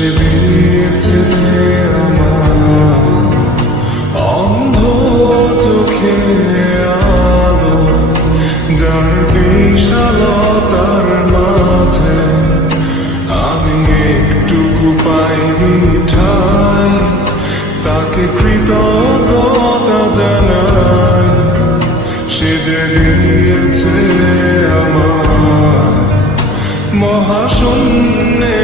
সে দিয়েছে আমার অন্ধ চোখে আলো, যার বিশালতার মাঝে আমি একটুকু পাইনি ঠাই, তাকে কৃতজ্ঞতা জানাই। সে যে দিয়েছে আমার মহাশূন্যে